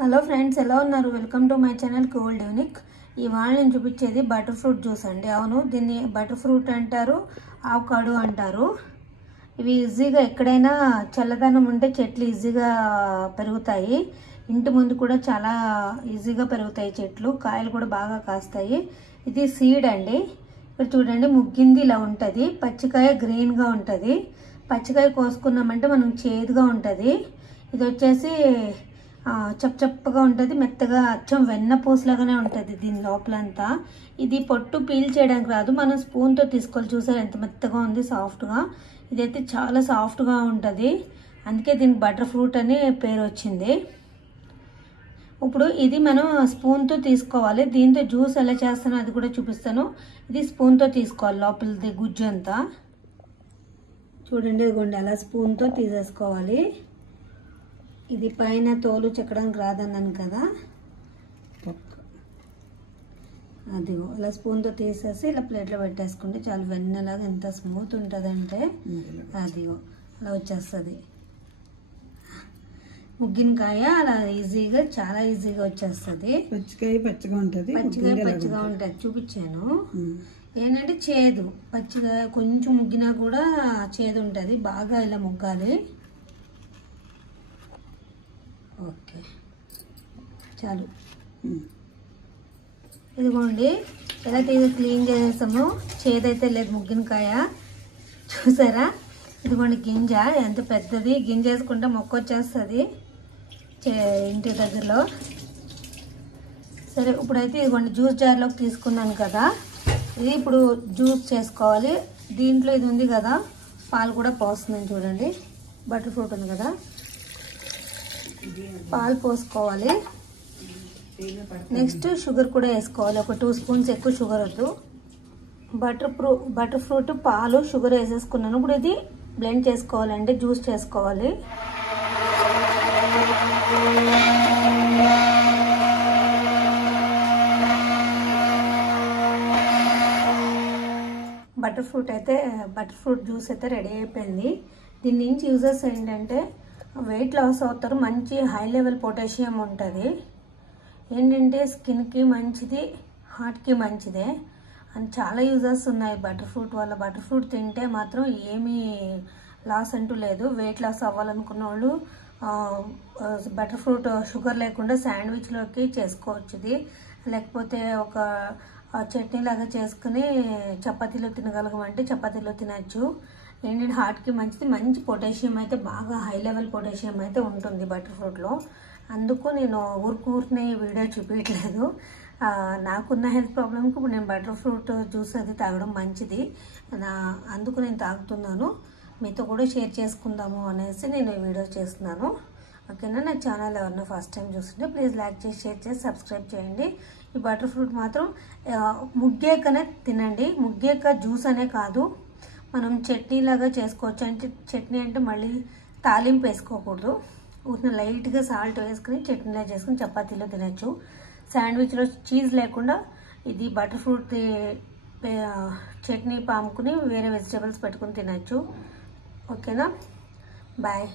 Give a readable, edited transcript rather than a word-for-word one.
Hello friends, ఎలా ఉన్నారు? Welcome to my channel cold unique. ఇవాళ నేను చూపించేది బటర్ ఫ్రూట్ జ్యూస్ అండి. అవును, దీన్ని బటర్ ఫ్రూట్ అంటారు, ఆవకాడో అంటారు. ఇవి ఈజీగా ఎక్కడైనా చల్లదనం ఉంటే చెట్లు ఈజీగా పెరుగుతాయి. ఇంటి ముందు కూడా చాలా ఈజీగా పెరుగుతాయి చెట్లు, కాయలు కూడా బాగా కాస్తాయి. ఇది సీడ్ అండి. ఇప్పుడు చూడండి, ముగ్గింది ఇలా ఉంటుంది. పచ్చికాయ గ్రీన్గా ఉంటుంది. పచ్చికాయ కోసుకున్నామంటే మనం చేదుగా ఉంటుంది. ఇది వచ్చేసి చప్పగా ఉంటుంది, మెత్తగా అచ్చం వెన్నపూసలాగానే ఉంటుంది దీని లోపలంతా. ఇది పొట్టు పీల్ చేయడానికి రాదు, మనం స్పూన్తో తీసుకోవాలి. చూసారు ఎంత మెత్తగా ఉంది, సాఫ్ట్గా. ఇదైతే చాలా సాఫ్ట్గా ఉంటుంది, అందుకే దీనికి బటర్ ఫ్రూట్ అని పేరు వచ్చింది. ఇప్పుడు ఇది మనం స్పూన్తో తీసుకోవాలి. దీంతో జ్యూస్ ఎలా చేస్తానో అది కూడా చూపిస్తాను. ఇది స్పూన్తో తీసుకోవాలి, లోపలిది గుజ్జు అంతా. చూడండి, ఇదిగోండి అలా స్పూన్తో తీసేసుకోవాలి. ఇది పైన తోలు చెక్కడానికి రాదన్నాను కదా, అదిగో ఇలా స్పూన్తో తీసేసి ఇలా ప్లేట్లో పెట్టేసుకుంటే చాలా వెన్నెలాగా ఎంత స్మూత్ ఉంటుందంటే అదిగో అలా వచ్చేస్తుంది. ముగ్గినకాయ అలా ఈజీగా, చాలా ఈజీగా వచ్చేస్తుంది. పచ్చికాయ పచ్చిగా ఉంటుంది, పచ్చికాయ పచ్చిగా ఉంటుంది. చూపించాను ఏంటంటే చేదు. పచ్చిగా కొంచెం ముగ్గినా కూడా చేదు ఉంటుంది. బాగా ఇలా ముగ్గాలి. ఓకే, చాలు. ఇదిగోండి ఎలా క్లీన్ చేసేసాము. చేదైతే లేదు, ముగ్గినకాయ చూసారా. ఇదిగోండి గింజ ఎంత పెద్దది, గింజ వేసుకుంటే మొక్క వచ్చేస్తుంది ఇంటి దగ్గరలో. సరే, ఇప్పుడైతే ఇదిగోండి జ్యూస్ జార్లోకి తీసుకున్నాను కదా, ఇది ఇప్పుడు జ్యూస్ చేసుకోవాలి. దీంట్లో ఇది ఉంది కదా, పాలు కూడా పోస్తున్నాను. చూడండి, బటర్ ఫ్రూట్ ఉంది కదా, పాలు పోసుకోవాలి. నెక్స్ట్ షుగర్ కూడా వేసుకోవాలి, ఒక 2 స్పూన్స్. ఎక్కువ షుగర్ వద్దు. బటర్ ఫ్రూట్, పాలు, షుగర్ వేసేసుకున్నాను. ఇప్పుడు ఇది బ్లెండ్ చేసుకోవాలంటే జ్యూస్ చేసుకోవాలి. బటర్ ఫ్రూట్ జ్యూస్ అయితే రెడీ అయిపోయింది. దీని నుంచి యూజెస్ ఏంటంటే వెయిట్ లాస్ అవుతారు, మంచి హై లెవెల్ పొటాషియం ఉంటుంది. ఏంటంటే స్కిన్కి మంచిది, హార్ట్కి మంచిదే అని చాలా యూజెస్ ఉన్నాయి బటర్ ఫ్రూట్ వల్ల. బటర్ ఫ్రూట్ తింటే మాత్రం ఏమీ లాస్ అంటూ లేదు. వెయిట్ లాస్ అవ్వాలనుకున్న వాళ్ళు బటర్ ఫ్రూట్ షుగర్ లేకుండా శాండ్విచ్లోకి చేసుకోవచ్చు. ఇది లేకపోతే ఒక చట్నీ లాగా చేసుకుని చపాతీలో తినగలగమంటే చపాతీలో తినచ్చు. ఏంటంటే హార్ట్కి మంచిది, మంచి పొటాషియం అయితే, బాగా హై లెవెల్ పొటాషియం అయితే ఉంటుంది బటర్ ఫ్రూట్లో. అందుకు నేను ఊరికూరిని వీడియో చూపించట్లేదు. నాకున్న హెల్త్ ప్రాబ్లమ్కి ఇప్పుడు నేను బటర్ ఫ్రూట్ జ్యూస్ అది తాగడం మంచిది, అందుకు నేను తాగుతున్నాను. మీతో కూడా షేర్ చేసుకుందాము అనేసి నేను ఈ వీడియో చేస్తున్నాను. ఓకేనా? నా ఛానల్ ఎవరన్నా ఫస్ట్ టైం చూస్తుంటే ప్లీజ్ లైక్ చేసి, షేర్ చేసి, సబ్స్క్రైబ్ చేయండి. ఈ బటర్ ఫ్రూట్ మాత్రం ముగ్గేకనే తినండి. ముగ్గేక జ్యూస్ అనే కాదు, మనం చట్నీ లాగా చేసుకోవచ్చు. అంటే చట్నీ అంటే మళ్ళీ తాలింపు వేసుకోకూడదు, ఊరిని లైట్గా సాల్ట్ వేసుకుని చట్నీలా చేసుకుని చపాతీలో తినచ్చు. శాండ్విచ్లో చీజ్ లేకుండా ఇది బటర్ ఫ్రూట్ చట్నీ పాముకుని వేరే వెజిటేబుల్స్ పెట్టుకుని తినచ్చు. ఓకేనా? బాయ్.